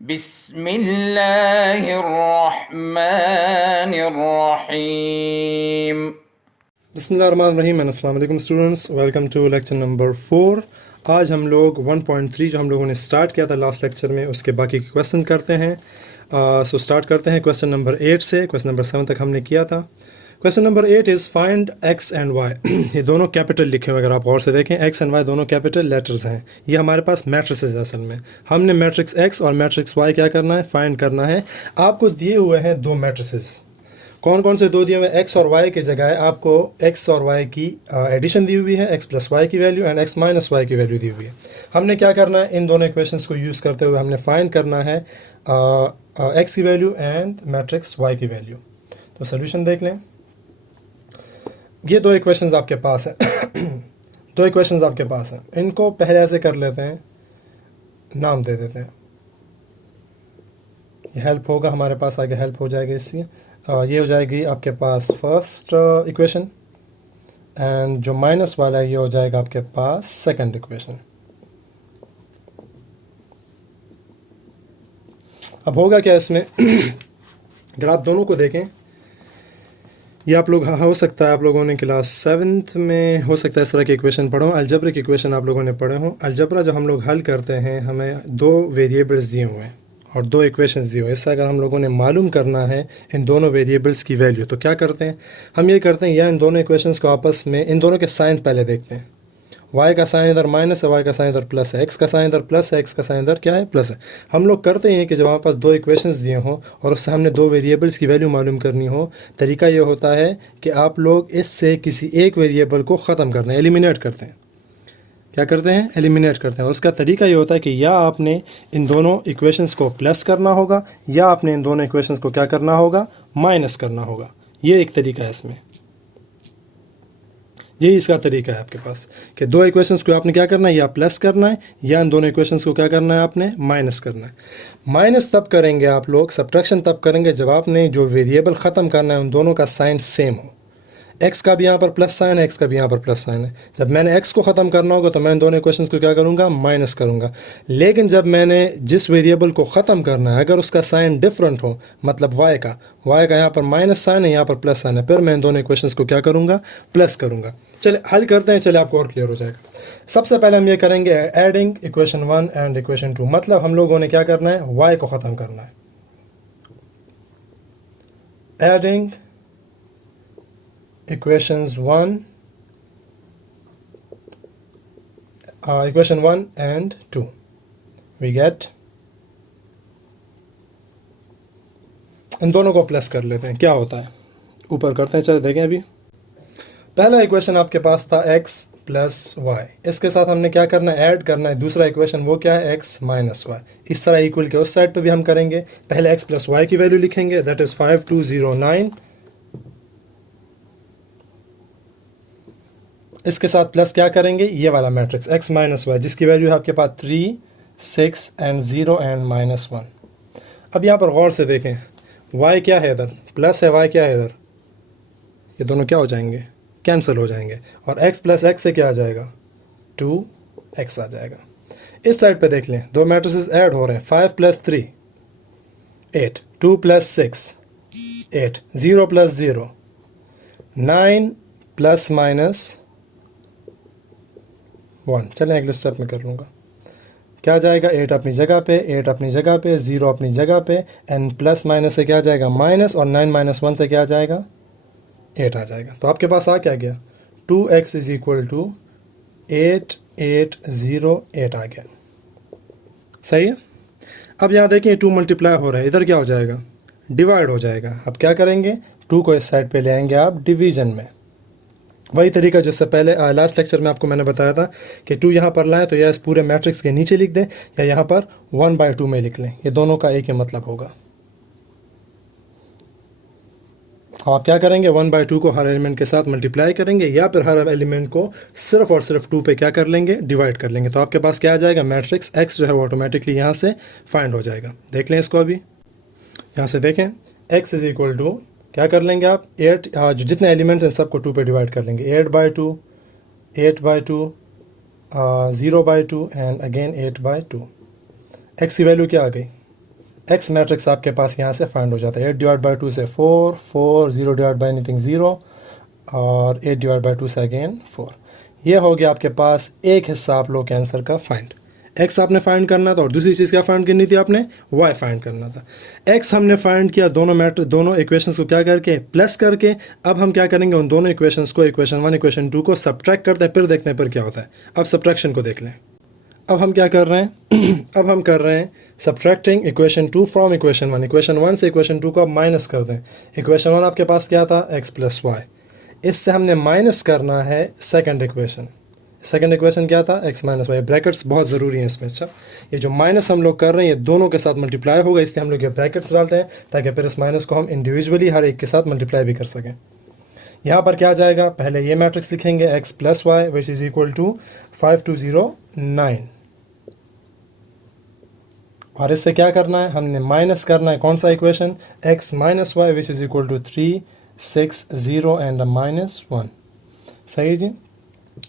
बिस्मिल्लाहिर्रहमानिर्रहीम। बिस्मिल्लाहिर्रहमानिर्रहीम। अस्सलाम वालेकुम students, welcome to lecture number 4। आज हम लोग 1.3 जो हम लोगों ने स्टार्ट किया था लास्ट लेक्चर में, उसके बाकी के क्वेश्चन करते हैं। सो स्टार्ट करते हैं क्वेश्चन नंबर 8 से। क्वेश्चन नंबर 7 तक हमने किया था। Question number 8 is find X and Y. ये दोनों कैपिटल लिखे हुए, अगर आप और से देखें एक्स एंड वाई दोनों कैपिटल लेटर्स हैं। ये हमारे पास मैट्रिसेस है। असल में हमने मैट्रिक्स एक्स और मैट्रिक्स वाई क्या करना है, फाइंड करना है। आपको दिए हुए हैं दो मैट्रिसेस। कौन कौन से दो दिए हुए? एक्स और वाई की जगह आपको एक्स और वाई की एडिशन दी हुई है, एक्स प्लस वाई की value and X minus Y की वैल्यू दी हुई है। हमने क्या करना है, इन दोनों इक्वेशंस को यूज़ करते हुए हमने फाइंड करना है एक्स की वैल्यू एंड मैट्रिक्स वाई की वैल्यू। तो सोल्यूशन देख लें। ये दो इक्वेशंस आपके पास हैं। दो इक्वेशंस आपके पास हैं, इनको पहले ऐसे कर लेते हैं, नाम दे देते हैं। ये हेल्प होगा हमारे पास, आगे हेल्प हो जाएगी इससे। ये हो जाएगी आपके पास फर्स्ट इक्वेशन एंड जो माइनस वाला है ये हो जाएगा आपके पास सेकंड इक्वेशन। अब होगा क्या इसमें, अगर आप दोनों को देखें, ये आप लोग हो सकता है आप लोगों ने क्लास 7th में हो सकता है इस तरह की इक्वेशन पढ़ो। अलजब्रा की इक्वेशन आप लोगों ने पढ़े हों। अलजब्रा जब हम लोग हल करते हैं, हमें दो वेरिएबल्स दिए हुए हैं और दो इक्वेशंस दी हुई। इससे अगर हम लोगों ने मालूम करना है इन दोनों वेरिएबल्स की वैल्यू, तो क्या करते हैं, हम ये करते हैं, या इन दोनों इक्वेशंस को आपस में, इन दोनों के साइन पहले देखते हैं। y का साइन इधर माइनस है, y का साइन इधर प्लस है, x का साइन इधर प्लस है, x का साइन इधर क्या है, प्लस है। हम लोग करते हैं कि जब हमारे पास दो इक्वेशंस दिए हों और उससे हमने दो वेरिएबल्स की वैल्यू मालूम करनी हो, तरीका ये होता है कि आप लोग इससे किसी एक वेरिएबल को ख़त्म करते हैं, एलिमिनेट करते हैं। क्या करते हैं, एलिमिनेट करते हैं। और उसका तरीका ये होता है कि या आपने इन दोनों इक्वेशंस को प्लस करना होगा, या आपने इन दोनों इक्वेशंस को क्या करना होगा, माइनस करना होगा। ये एक तरीका है इसमें, यही इसका तरीका है आपके पास कि दो इक्वेशंस को आपने क्या करना है, या प्लस करना है, या इन दोनों इक्वेशंस को क्या करना है, आपने माइनस करना है। माइनस तब करेंगे आप लोग, सब्ट्रैक्शन तब करेंगे जब आपने जो वेरिएबल ख़त्म करना है उन दोनों का साइन सेम हो। एक्स का भी यहाँ पर प्लस साइन है, एक्स का भी यहाँ पर प्लस साइन है। जब मैंने एक्स को ख़त्म करना होगा तो मैं इन दोनों इक्वेशंस को क्या करूँगा, माइनस करूँगा। लेकिन जब मैंने जिस वेरिएबल को ख़त्म करना है, अगर उसका साइन डिफरेंट हो, मतलब वाई का यहाँ पर माइनस साइन है, यहाँ पर प्लस साइन है, फिर मैं इन दोनों इक्वेशंस को क्या करूँगा, प्लस करूँगा। चलिए हल करते हैं, चलिए आपको और क्लियर हो जाएगा। सबसे पहले हम ये करेंगे एडिंग इक्वेशन 1 एंड इक्वेशन 2। मतलब हम लोगों ने क्या करना है, वाई को ख़त्म करना है। Adding equation 1 and 2 we get, इन दोनों को प्लस कर लेते हैं, क्या होता है ऊपर करते हैं। चलो देखें, अभी पहला इक्वेशन आपके पास था x प्लस वाई, इसके साथ हमने क्या करना है, ऐड करना है दूसरा इक्वेशन, वो क्या है, x माइनस वाई। इस तरह इक्वल के उस साइड पे भी हम करेंगे। पहले x प्लस वाई की वैल्यू लिखेंगे, दैट इज़ 5209। इसके साथ प्लस क्या करेंगे, ये वाला मैट्रिक्स x माइनस वाई, जिसकी वैल्यू है आपके पास 3, 6 एंड 0 एंड -1। अब यहाँ पर गौर से देखें, y क्या है इधर, प्लस है, y क्या है इधर, ये दोनों क्या हो जाएंगे, कैंसिल हो जाएंगे। और x प्लस x से क्या आ जाएगा, 2x आ जाएगा। इस साइड पे देख लें, दो मैट्रिसेस ऐड हो रहे हैं, 5 plus 3 8, 2 plus 6 8, 0 plus 0 9 plus minus 1। चलें अगले स्टेप में कर लूँगा। क्या जाएगा, 8 अपनी जगह पे, 8 अपनी जगह पे, 0 अपनी जगह पे, एंड प्लस माइनस से क्या आ जाएगा, माइनस, और 9 माइनस 1 से क्या आ जाएगा, 8 आ जाएगा। तो आपके पास आ क्या गया, 2x इज इक्वल टू 8 8 0 8 आ गया। सही है। अब यहाँ देखिए 2 मल्टीप्लाई हो रहा है, इधर क्या हो जाएगा, डिवाइड हो जाएगा। अब क्या करेंगे, 2 को इस साइड पे ले आएंगे आप डिवीजन में। वही तरीका जिससे पहले लास्ट लेक्चर में आपको मैंने बताया था कि 2 यहाँ पर लाएं तो या इस पूरे मैट्रिक्स के नीचे लिख दें, या यहाँ पर 1/2 में लिख लें। ये दोनों का एक ही मतलब होगा। आप क्या करेंगे, 1/2 को हर एलिमेंट के साथ मल्टीप्लाई करेंगे, या फिर हर एलिमेंट को सिर्फ और सिर्फ 2 पे क्या कर लेंगे, डिवाइड कर लेंगे। तो आपके पास क्या आ जाएगा, मैट्रिक्स x जो है वो ऑटोमेटिकली यहाँ से फाइंड हो जाएगा। देख लें इसको, अभी यहाँ से देखें, x इज इक्वल टू क्या कर लेंगे आप, 8 जो जितने एलिमेंट हैं सबको 2 पे डिवाइड कर लेंगे। 8/2 8/2 0/2 एंड अगेन 8/2। x की वैल्यू क्या आ गई, एक्स मैट्रिक्स आपके पास यहाँ से फाइंड हो जाता है। 8 डिवाइड बाई 2 से 4, 4, 0 डिवाइड बाई एनीथिंग 0 और 8 डिवाइड बाई 2 से अगेन 4। ये हो गया आपके पास एक हिस्सा आप लोग के आंसर का फाइंड। एक्स आपने फाइंड करना था और दूसरी चीज़ क्या फाइंड करनी थी आपने, वाई फाइंड करना था। एक्स हमने फाइंड किया दोनों इक्वेशंस को क्या करके, प्लस करके। अब हम क्या करेंगे, उन दोनों इक्वेशंस को, इक्वेशन 1 इक्वेशन 2 को सब्ट्रैक्ट करते हैं, फिर देखते हैं फिर क्या होता है। अब सब्ट्रैक्शन को देख लें। अब हम क्या कर रहे हैं अब हम कर रहे हैं subtracting equation 2 from equation 1। Equation 1 से इक्वेशन 2 को अब माइनस कर दें। इक्वेशन 1 आपके पास क्या था, एक्स प्लस वाई। इससे हमने माइनस करना है सेकंड इक्वेशन। सेकंड इक्वेशन क्या था, एक्स माइनस वाई। ब्रैकेट्स बहुत ज़रूरी हैं इसमें। अच्छा, ये जो माइनस हम लोग कर रहे हैं ये दोनों के साथ मल्टीप्लाई होगा, इसलिए हम लोग ये ब्रैकेट्स डालते हैं ताकि फिर इस माइनस को हम इंडिविजुअली हर एक के साथ मल्टीप्लाई भी कर सकें। यहाँ पर क्या जाएगा, पहले ये मैट्रिक्स लिखेंगे X plus Y which is equal to 5209 और इससे क्या करना है, हमने माइनस करना है कौन सा equation, X minus Y which is equal to 360 and -1। सही जी,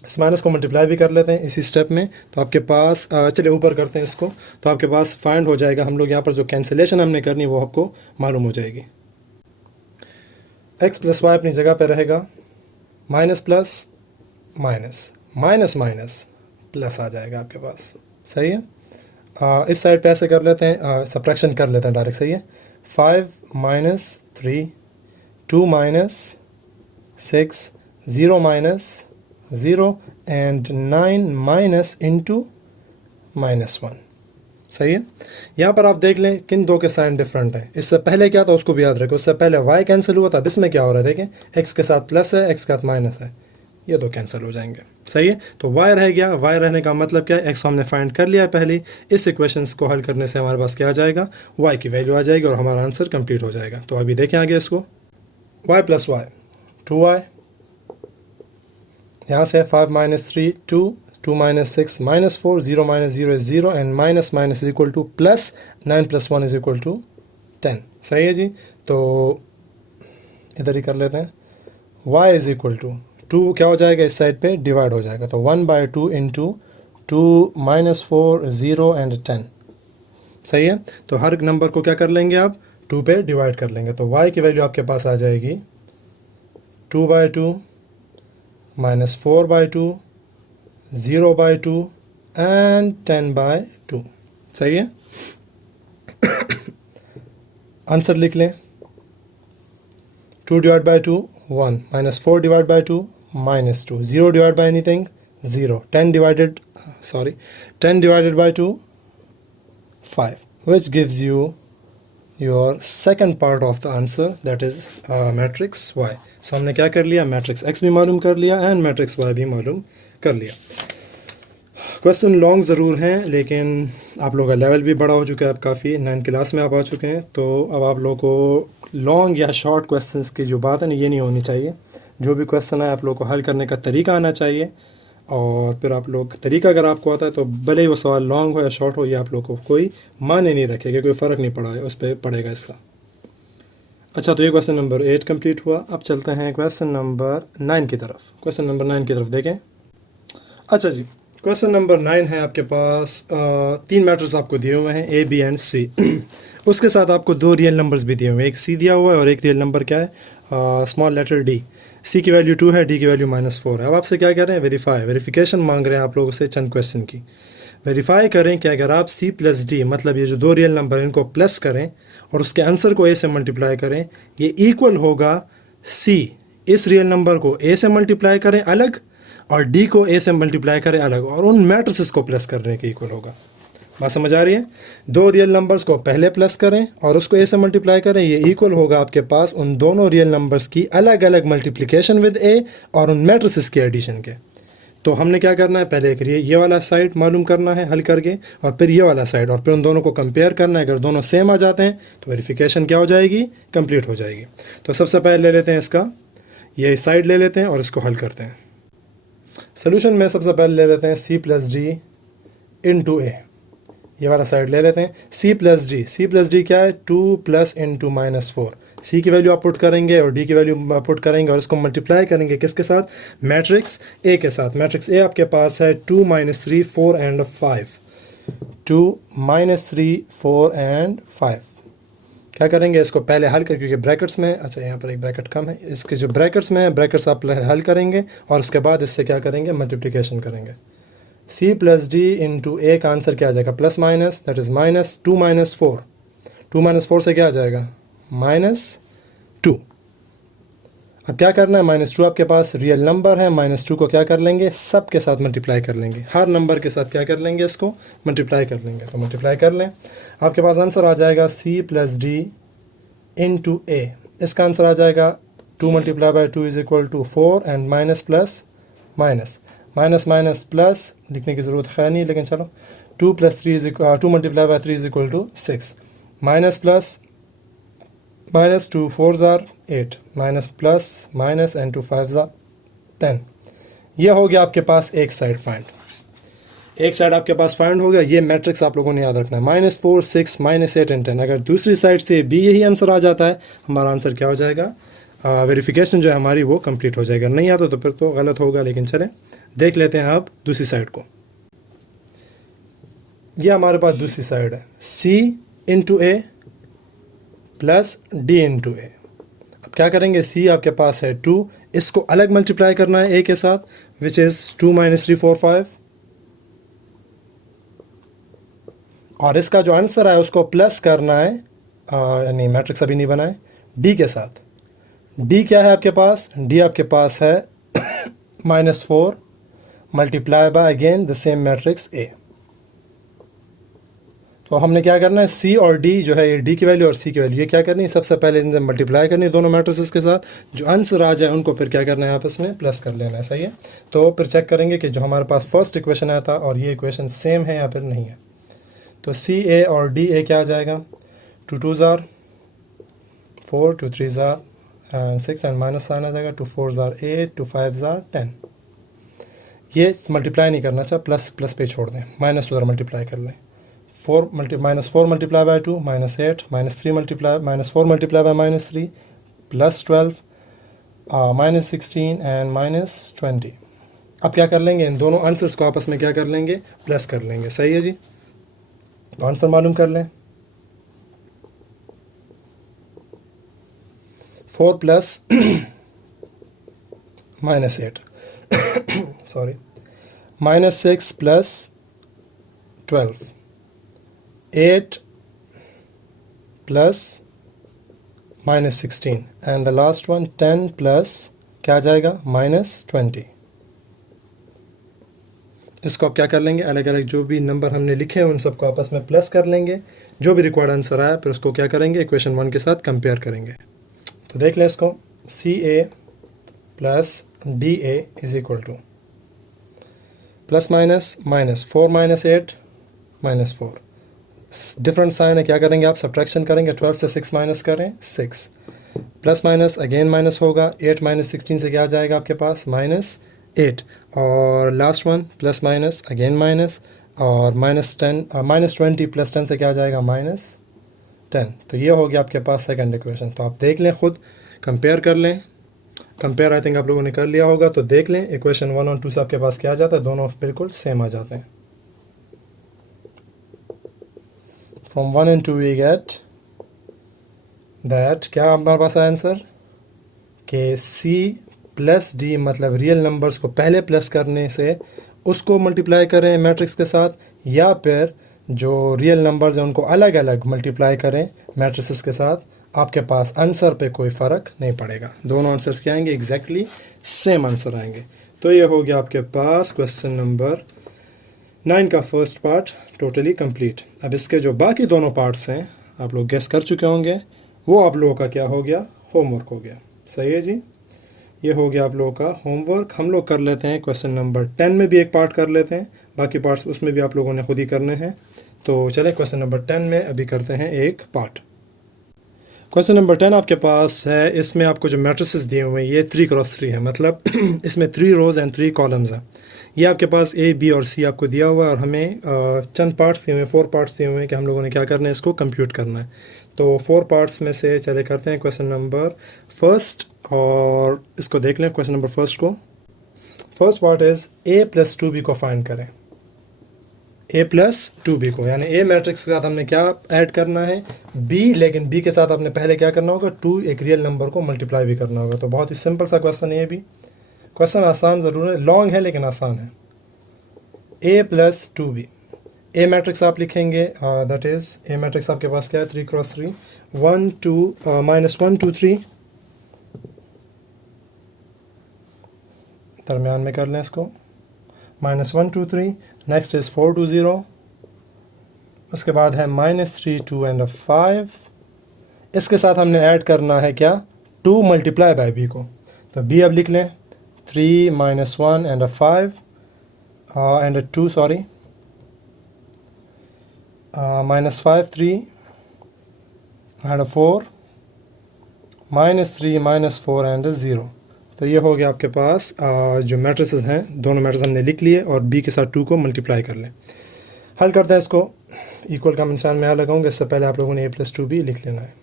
इस माइनस को मल्टीप्लाई भी कर लेते हैं इसी स्टेप में। तो आपके पास चलिए ऊपर करते हैं इसको, तो आपके पास फाइंड हो जाएगा। हम लोग यहाँ पर जो कैंसिलेशन हमने करनी है वो आपको मालूम हो जाएगी। एक्स प्लस वाई अपनी जगह पर रहेगा, minus plus minus, minus minus plus आ जाएगा आपके पास। सही है, इस साइड पे ऐसे कर लेते हैं, सब्ट्रैक्शन कर लेते हैं डायरेक्ट। सही है, 5 - 3, 2 - 6, 0 - 0 एंड 9 - into -1। सही है, यहाँ पर आप देख लें किन दो के साइन डिफरेंट हैं। इससे पहले क्या था उसको भी याद रखें, उससे पहले y कैंसिल हुआ था। अब इसमें क्या हो रहा है देखें, x के साथ प्लस है, x के साथ माइनस है, ये दो कैंसिल हो जाएंगे। सही है, तो y रह गया। y रहने का मतलब क्या है, x को हमने फाइंड कर लिया है पहले। इस इक्वेशंस को हल करने से हमारे पास क्या आ जाएगा, y की वैल्यू आ जाएगी और हमारा आंसर कंप्लीट हो जाएगा। तो अभी देखें आगे इसको, y प्लस वाई 2y, यहाँ से 5 - 3 2, 2 - 6 -4, 0 - 0 is 0 and minus minus is equal to plus, 9 + 1 is equal to 10। सही है जी, तो इधर ही कर लेते हैं। y इज इक्वल टू 2 क्या हो जाएगा, इस साइड पे डिवाइड हो जाएगा, तो 1/2 इंटू 2 - 4 0 एंड 10। सही है, तो हर नंबर को क्या कर लेंगे आप, 2 पे डिवाइड कर लेंगे। तो y की वैल्यू आपके पास आ जाएगी 2/2 - 4/2, 0/2 एंड 10/2। सही है, आंसर लिख लें। 2 divide by 2 1, -4 divide by 2 -2, 0 divide by anything 0, 10 divided by 2 5, which gives you your second part of the answer, that is matrix y. So हमने क्या कर लिया, मैट्रिक्स x भी मालूम कर लिया एंड मैट्रिक्स y भी मालूम कर लिया। क्वेश्चन लॉन्ग ज़रूर हैं लेकिन आप लोगों का लेवल भी बड़ा हो चुका है, अब काफ़ी 9th क्लास में आप आ चुके हैं, तो अब आप लोगों को लॉन्ग या शॉर्ट क्वेश्चंस की जो बात है ना ये नहीं होनी चाहिए। जो भी क्वेश्चन है आप लोगों को हल करने का तरीका आना चाहिए, और फिर आप लोग तरीका अगर आपको आता है तो भले ही वो सवाल लॉन्ग हो या शॉर्ट हो, ये आप लोग को कोई माने नहीं रखेगा, कोई फ़र्क नहीं पड़ा है उस पर पड़ेगा इसका। अच्छा, तो ये क्वेश्चन नंबर 8 कंप्लीट हुआ। अब चलते हैं क्वेश्चन नंबर 9 की तरफ। क्वेश्चन नंबर 9 की तरफ देखें। अच्छा जी, क्वेश्चन नंबर 9 है आपके पास, 3 मैटर्स आपको दिए हुए हैं A, B एंड C। उसके साथ आपको 2 रियल नंबर्स भी दिए हुए हैं, एक C दिया हुआ है और एक रियल नंबर क्या है, स्मॉल लेटर D। C की वैल्यू 2 है, D की वैल्यू -4 है। अब आपसे क्या कह रहे हैं, वेरीफिकेशन मांग रहे हैं आप लोगों से चंद क्वेश्चन की। वेरीफाई करें कि अगर आप C + D, मतलब ये जो 2 रियल नंबर हैं इनको प्लस करें और उसके आंसर को A से मल्टीप्लाई करें, ये इक्वल होगा C, इस रियल नंबर को A से मल्टीप्लाई करें अलग और D को A से मल्टीप्लाई करें अलग, और उन मैट्रिसेस को प्लस करने के इक्वल होगा। बात समझ आ रही है, 2 रियल नंबर्स को पहले प्लस करें और उसको A से मल्टीप्लाई करें, ये इक्वल होगा आपके पास उन दोनों रियल नंबर्स की अलग अलग मल्टीप्लिकेशन विद A और उन मैट्रिसेस के एडिशन के। तो हमने क्या करना है, पहले एक ये वाला साइड मालूम करना है हल करके, और फिर ये वाला साइड, और फिर उन दोनों को कंपेयर करना है। अगर दोनों सेम आ जाते हैं तो वेरिफिकेशन क्या हो जाएगी, कंप्लीट हो जाएगी। तो सबसे पहले ले लेते हैं इसका ये साइड ले लेते हैं और इसको हल करते हैं। सोल्यूशन में सबसे पहले ले लेते हैं C + D इंटू A, ये वाला साइड ले लेते हैं। C + D क्या है, 2 + into -4। C की वैल्यू आप पुट करेंगे और D की वैल्यू पुट करेंगे और इसको मल्टीप्लाई करेंगे किसके साथ, मैट्रिक्स A के साथ। मैट्रिक्स A आपके पास है 2 - 3 4 एंड 5, 2 - 3 4 एंड 5। क्या करेंगे, इसको पहले हल कर, क्योंकि ब्रैकेट्स में, अच्छा यहाँ पर एक ब्रैकेट कम है, इसके जो ब्रैकेट्स में है ब्रैकेट्स आप हल करेंगे और उसके बाद इससे क्या करेंगे, मल्टीप्लिकेशन करेंगे। c प्लस डी इंटू ए का आंसर क्या आ जाएगा, plus minus, that is minus 2 minus 4, 2 minus 4 से क्या आ जाएगा, -2। अब क्या करना है, -2 आपके पास रियल नंबर है, -2 को क्या कर लेंगे, सब के साथ मल्टीप्लाई कर लेंगे, हर नंबर के साथ क्या कर लेंगे, इसको मल्टीप्लाई कर लेंगे। तो मल्टीप्लाई कर लें, आपके पास आंसर आ जाएगा c plus D into A. इसका आंसर आ जाएगा 2 multiply by 2 is equal to 4 and minus plus minus, minus minus plus लिखने की ज़रूरत है नहीं, लेकिन चलो 2 plus 3 is equal 2 multiply by 3 is equal to 6, minus plus minus 2 4 ज़ार 8, माइनस प्लस माइनस एंड 2 5 ज़ार 10। यह हो गया आपके पास एक साइड फाइंड, एक साइड आपके पास फाइंड हो गया। ये मैट्रिक्स आप लोगों ने याद रखना है, -4 6 -8 एंड 10। अगर दूसरी साइड से भी यही आंसर आ जाता है, हमारा आंसर क्या हो जाएगा, वेरिफिकेशन जो है हमारी वो कंप्लीट हो जाएगा। नहीं आता तो फिर तो गलत होगा, लेकिन चलें देख लेते हैं आप दूसरी साइड को। यह हमारे पास दूसरी साइड है, c इंटू ए प्लस डी इंटू ए। अब क्या करेंगे, c आपके पास है 2, इसको अलग मल्टीप्लाई करना है a के साथ, विच इज़ 2 - 3 4 5, और इसका जो आंसर है उसको प्लस करना है, यानी मैट्रिक्स अभी नहीं बनाए, d के साथ। d क्या है आपके पास, d आपके पास है -4 multiply by again the same matrix a। तो हमने क्या करना है, c और d जो है, ये d की वैल्यू और c की वैल्यू, ये क्या करनी है, सबसे पहले इनसे मल्टीप्लाई करनी है दोनों मैट्रिसेस के साथ, जो आंसर आ जाए उनको फिर क्या करना है, आपस में प्लस कर लेना है। सही है, तो फिर चेक करेंगे कि जो हमारे पास फर्स्ट इक्वेशन आया था और ये इक्वेशन सेम है या फिर नहीं है। तो c a और d a क्या आ जाएगा, 2 2 ज़ार 4, 2 3 ज़ार 6 एंड माइनस साइन आ जाएगा, 2 4 ज़ार 8, 2 5 ज़ार 10। ये मल्टीप्लाई नहीं करना, अच्छा प्लस प्लस पे छोड़ दें, माइनस उधर मल्टीप्लाई कर लें। -4 multiply by 2 -8, -4 multiply by -3 +12 -16 and -20। अब क्या कर लेंगे, इन दोनों आंसर्स को आपस में क्या कर लेंगे, प्लस कर लेंगे। सही है जी, तो आंसर मालूम कर लें, 4 plus -8 sorry -6 plus 12, 8 plus -16 and the last one 10 plus क्या आ जाएगा, -20। इसको आप क्या कर लेंगे, अलग अलग जो भी नंबर हमने लिखे हैं उन सबको आपस में प्लस कर लेंगे, जो भी रिक्वायर्ड आंसर आया फिर उसको क्या करेंगे, इक्वेशन 1 के साथ कंपेयर करेंगे। तो देख लें इसको, C A plus D A is equal to plus minus minus 4 - 8 -4, different sign है, क्या करेंगे आप, सब्ट्रैक्शन करेंगे, 12 से 6 माइनस करें 6, प्लस माइनस अगेन माइनस होगा, 8 - 16 से क्या आ जाएगा आपके पास, -8, और last one plus minus again minus, और -20 प्लस 10 से क्या आ जाएगा, -10। तो ये हो गया आपके पास सेकंड इक्वेशन। तो आप देख लें, खुद कंपेयर कर लें, कंपेयर आई थिंक आप लोगों ने कर लिया होगा। तो देख लें इक्वेशन 1 और 2 से आपके पास क्या आ जाता है, दोनों बिल्कुल सेम आ जाते हैं। From 1 and 2 we get that क्या हमारे पास है आंसर, कि c प्लस d मतलब रियल नंबर्स को पहले प्लस करने से उसको मल्टीप्लाई करें मैट्रिक्स के साथ, या फिर जो रियल नंबर्स हैं उनको अलग अलग मल्टीप्लाई करें मैट्रिसेस के साथ, आपके पास आंसर पे कोई फ़र्क नहीं पड़ेगा, दोनों आंसर्स क्या आएंगे, एग्जैक्टली सेम आंसर आएंगे। तो ये हो गया आपके पास क्वेश्चन नंबर 9 का फर्स्ट पार्ट टोटली कंप्लीट। अब इसके जो बाकी दोनों पार्ट्स हैं आप लोग गेस कर चुके होंगे, वो आप लोगों का क्या हो गया, होमवर्क हो गया। सही है जी, ये हो गया आप लोगों का होमवर्क। हम लोग कर लेते हैं क्वेश्चन नंबर 10 में भी एक पार्ट कर लेते हैं, बाकी पार्ट्स उसमें भी आप लोगों ने खुद ही करने हैं। तो चले क्वेश्चन नंबर 10 में अभी करते हैं एक पार्ट। क्वेश्चन नंबर 10 आपके पास है, इसमें आपको जो मैट्रिसेस दिए हुए हैं ये 3x3 है, मतलब इसमें 3 रोज़ एंड 3 कॉलम्स हैं। ये आपके पास ए बी और सी आपको दिया हुआ है, और हमें चंद पार्ट्स दिए हुए हैं, 4 पार्ट्स दिए हुए हैं कि हम लोगों ने क्या करना है, इसको कंप्यूट करना है। तो 4 पार्ट्स में से चले करते हैं क्वेश्चन नंबर फर्स्ट, और इसको देख लें क्वेश्चन नंबर फर्स्ट को। First part is a + 2b को फाइंड करें। ए प्लस 2b को, यानी ए मैट्रिक्स के साथ हमने क्या ऐड करना है, बी, लेकिन बी के साथ आपने पहले क्या करना होगा, 2 एक रियल नंबर को मल्टीप्लाई भी करना होगा। तो बहुत ही सिंपल सा क्वेश्चन है ये भी। क्वेश्चन आसान ज़रूर है, लॉन्ग है लेकिन आसान है। ए प्लस 2b, ए मैट्रिक्स आप लिखेंगे, दैट इज़ ए मैट्रिक्स आपके पास क्या है, 3 क्रॉस 3, 1 2 -1 2 3, दरमियान में कर लें इसको, -1 2 3, नेक्स्ट इज़ 4 2 0, उसके बाद है -3 2 एंड 5, इसके साथ हमने ऐड करना है क्या, 2 मल्टीप्लाई बाय बी को। तो बी अब लिख लें, 3 -1 and 5 and 2 sorry, -5 3 and 4, -3 -4 and 0। तो ये हो गया आपके पास जो मैट्रिसेस हैं, दोनों मैट्रिक्स हमने लिख लिए और बी के साथ 2 को मल्टीप्लाई कर लें। हल करते हैं इसको, इक्वल का निशान मैं यहाँ लगाऊंगा, इससे पहले आप लोगों ने a + 2b लिख लेना है।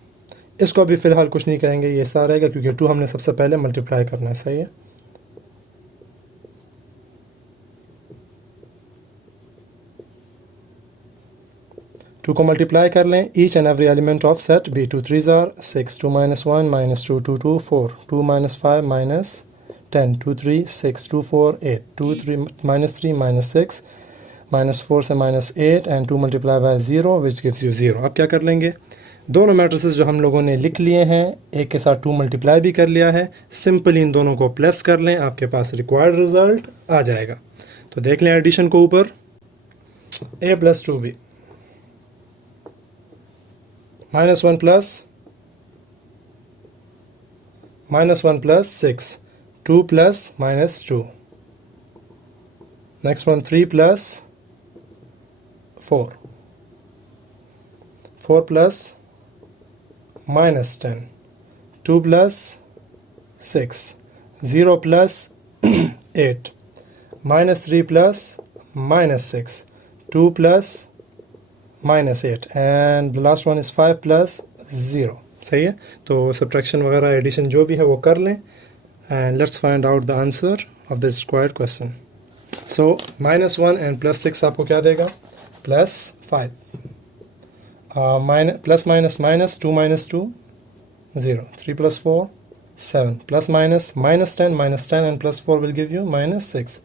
इसको अभी फ़िलहाल कुछ नहीं करेंगे, ये सारा रहेगा क्योंकि 2 हमने सबसे पहले मल्टीप्लाई करना है, सही है। टू को मल्टीप्लाई कर लें, each and every element of set b, 2 3 6, 2 -1 -2 2 2 4, 2 -5 -10, 2 3 6, 2 4 8, 2 3 -6 -4 से -8 and 2 multiply by 0 which gives you 0। अब क्या कर लेंगे, दोनों मैट्रिसेस जो हम लोगों ने लिख लिए हैं, एक के साथ 2 मल्टीप्लाई भी कर लिया है, सिंपली इन दोनों को प्लस कर लें, आपके पास रिक्वायर्ड रिजल्ट आ जाएगा। तो देख लें एडिशन को ऊपर, a + 2b, -1 plus -6, 2 plus -2, next one 3 plus 4, 4 plus -10, 2 plus 6, 0 plus 8, -3 plus -6, 2 plus -8 and the last one is 5 plus 0। सही है, तो सब्ट्रैक्शन वगैरह एडिशन जो भी है वो कर लें and let's find out the answer of this squared question. So -1 and +6 आपको क्या देगा, +5, plus minus minus 2 - 2 0, 3 + 4 7, plus minus -10 and +4 will give you -6,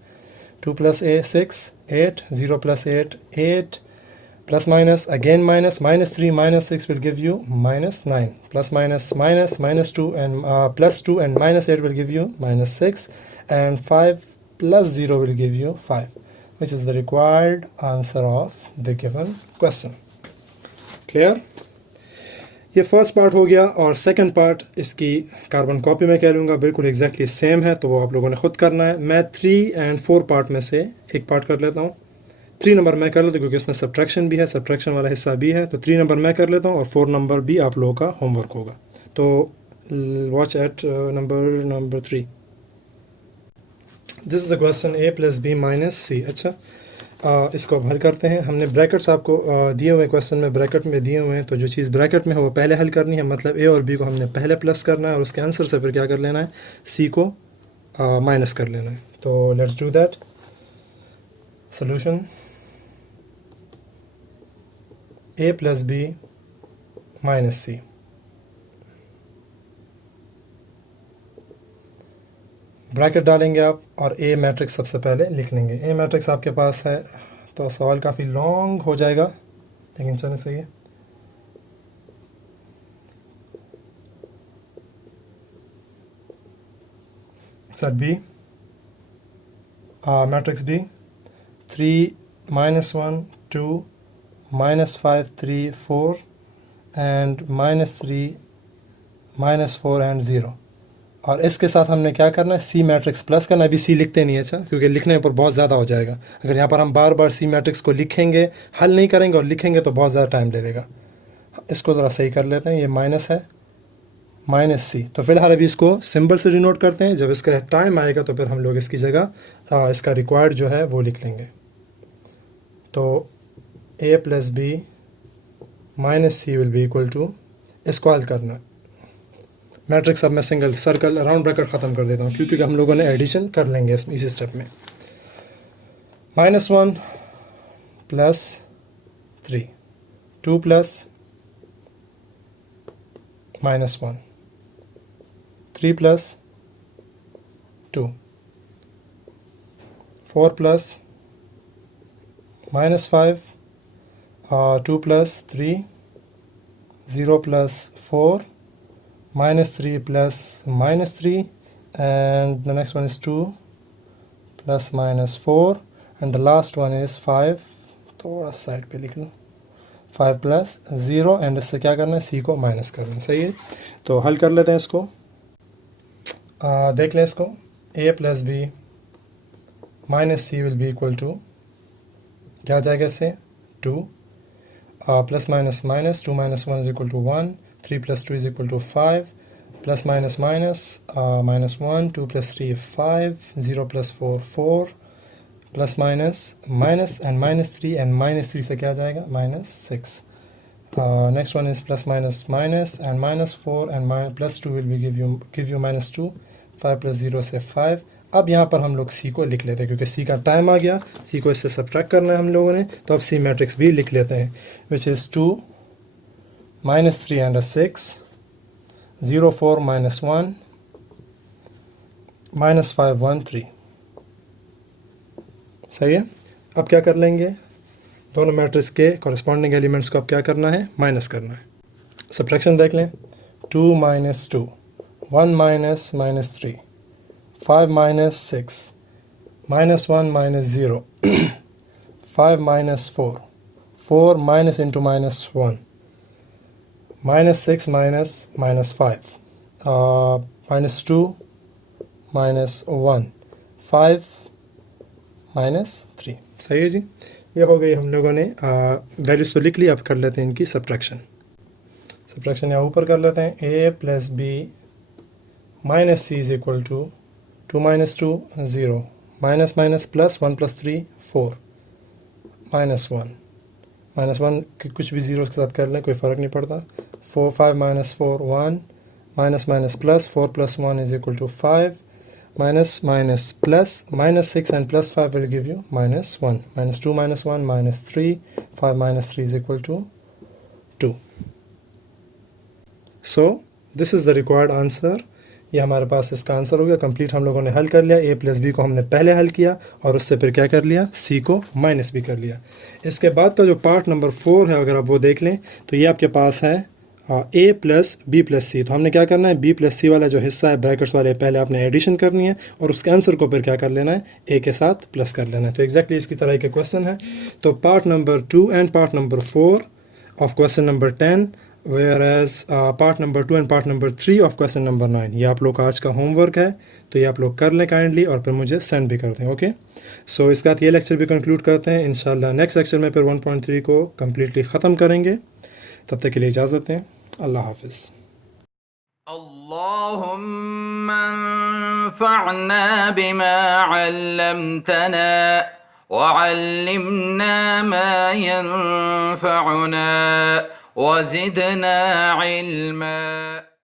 2 + 6 8, 0 + 8 8, plus minus again minus, -3 -6 will give you -9, plus minus -2 and +2 and -8 will give you -6, and 5 + 0 will give you 5, which is the required answer of the given question. Clear? ये first part हो गया और second part इसकी carbon copy में कह लूँगा, बिल्कुल exactly same है, तो वो आप लोगों ने खुद करना है। मैं 3 और 4 पार्ट में से एक पार्ट कर लेता हूँ। 3 नंबर मैं कर लेता हूँ क्योंकि इसमें सब्ट्रैक्शन भी है, सब्ट्रैक्शन वाला हिस्सा भी है, तो 3 नंबर मैं कर लेता हूँ और 4 नंबर भी आप लोगों का होमवर्क होगा। तो watch at number 3। This is the question a + b - c। अच्छा, इसको अब हल करते हैं। हमने ब्रैकेट्स आपको दिए हुए क्वेश्चन में ब्रैकेट में दिए हुए हैं, तो जो चीज़ ब्रैकेट में है वो पहले हल करनी है, मतलब a और b को हमने पहले प्लस करना है और उसके आंसर से फिर क्या कर लेना है, c को माइनस कर लेना है। तो let's do that. Solution a + b - c। Bracket डालेंगे आप और ए मैट्रिक्स सबसे पहले लिख लेंगे। ए मैट्रिक्स आपके पास है, तो सवाल काफ़ी लॉन्ग हो जाएगा, लेकिन चलें सही है। Set B, matrix B 3 -1 2 -5 3 4 and -3 -4 and 0। और इसके साथ हमने क्या करना है, सी मैट्रिक्स प्लस करना है। अभी सी लिखते नहीं, अच्छा, क्योंकि लिखने पर बहुत ज़्यादा हो जाएगा। अगर यहाँ पर हम बार बार सी मैट्रिक्स को लिखेंगे, हल नहीं करेंगे और लिखेंगे तो बहुत ज़्यादा टाइम ले लेगा। इसको ज़रा सही कर लेते हैं, ये माइनस है -c। तो फिलहाल अभी इसको सिंबल से डिनोट करते हैं, जब इसका टाइम आएगा तो फिर हम लोग इसकी जगह इसका रिक्वायर्ड जो है वो लिख लेंगे। तो a + b - c will be equal to, इसको हल करना। मैट्रिक्स अब मैं सिंगल सर्कल राउंड ब्रैकेट ख़त्म कर देता हूँ क्योंकि हम लोगों ने एडिशन कर लेंगे इसी स्टेप में। -1 plus 3, 2 plus minus 1, 3 plus 2, 4 plus minus 5, 2 plus 3, 0 plus 4, minus 3 plus minus 3, and the next one is 2 plus minus 4, and the last one is 5. थोड़ा साइड पे लिख लो, 5 प्लस 0, एंड इससे क्या करना है, सी को माइनस करना है। सही है, तो हल कर लेते हैं इसको। देख लें इसको, a plus B minus C will be equal to, क्या आ जाएगा इससे, 2, plus minus minus, 2 minus 1 is equal to 1, 3 plus 2 is equal to 5, plus minus minus, minus 1, 2 plus 3 5, 0 plus 4 4, plus minus minus and minus 3, and minus 3 से क्या आ जाएगा, minus 6। Next one is plus minus minus and minus 4, and plus 2 will be give you minus 2, 5 plus 0 से 5। अब यहाँ पर हम लोग सी को लिख लेते हैं, क्योंकि सी का टाइम आ गया, सी को इससे सब्ट्रैक्ट करना है हम लोगों ने, तो अब सी मैट्रिक्स भी लिख लेते हैं, which is 2 minus 3 and a 6, 0 4 minus 1, minus 5 1 3। सही है, अब क्या कर लेंगे, दोनों मैट्रिक्स के कॉरेस्पॉन्डिंग एलिमेंट्स को अब क्या करना है, माइनस करना है। सब्ट्रैक्शन देख लें, 2 minus 2, 1 minus minus 3, 5 minus 6, minus 1 minus 0, 5 minus 4, 4 minus into minus 1, minus 6 minus minus 5, minus 2 minus 1, 5 minus 3। सही है जी, ये हो गई हम लोगों ने वैल्यूज तो लिख ली। अब कर लेते हैं इनकी सब्ट्रैक्शन। सब्ट्रैक्शन यहाँ ऊपर कर लेते हैं, a plus B minus C is equal to 2 minus 2 0, minus minus plus 1 plus 3 4, minus 1 कुछ भी ज़ीरो के साथ कर लें, कोई फ़र्क नहीं पड़ता। 4 5 minus 4 1, minus minus plus 4 plus 1 is equal to 5, minus minus plus minus 6 and plus 5 will give you minus 1, minus 2 minus 1 minus 3, 5 minus 3 is equal to 2। So this is the required answer। ये हमारे पास इसका answer हो गया complete, हम लोगों ने हल कर लिया। a प्लस बी को हमने पहले हल किया और उससे फिर क्या कर लिया, c को माइनस भी कर लिया। इसके बाद का जो पार्ट नंबर 4 है, अगर आप वो देख लें तो ये आपके पास है a प्लस बी प्लस सी। तो हमने क्या करना है, b प्लस सी वाला जो हिस्सा है ब्रैकेट्स वाले, पहले आपने एडिशन करनी है और उसके आंसर को फिर क्या कर लेना है, a के साथ प्लस कर लेना है। तो एग्जैक्टली इसकी तरह के क्वेश्चन है। तो part number 2 and part number 4 of question number 10, whereas part number 2 and part number 3 of question number 9, ये आप लोग का आज का होमवर्क है, तो ये आप लोग कर लें काइंडली और फिर मुझे सेंड भी कर दें। ओके, सो इसके बाद ये लेक्चर भी कंक्लूड करते हैं। इंशाल्लाह नेक्स्ट लेक्चर में फिर 1.3 को कम्प्लीटली ख़त्म करेंगे। तब तक के लिए इजाज़त दें, अल्लाह हाफिज़। अल्लाहुम्मा अंफ़अना बिमा अल्लमतना वअल्लिमना मा यंफ़अुना वज़िदना इल्मा।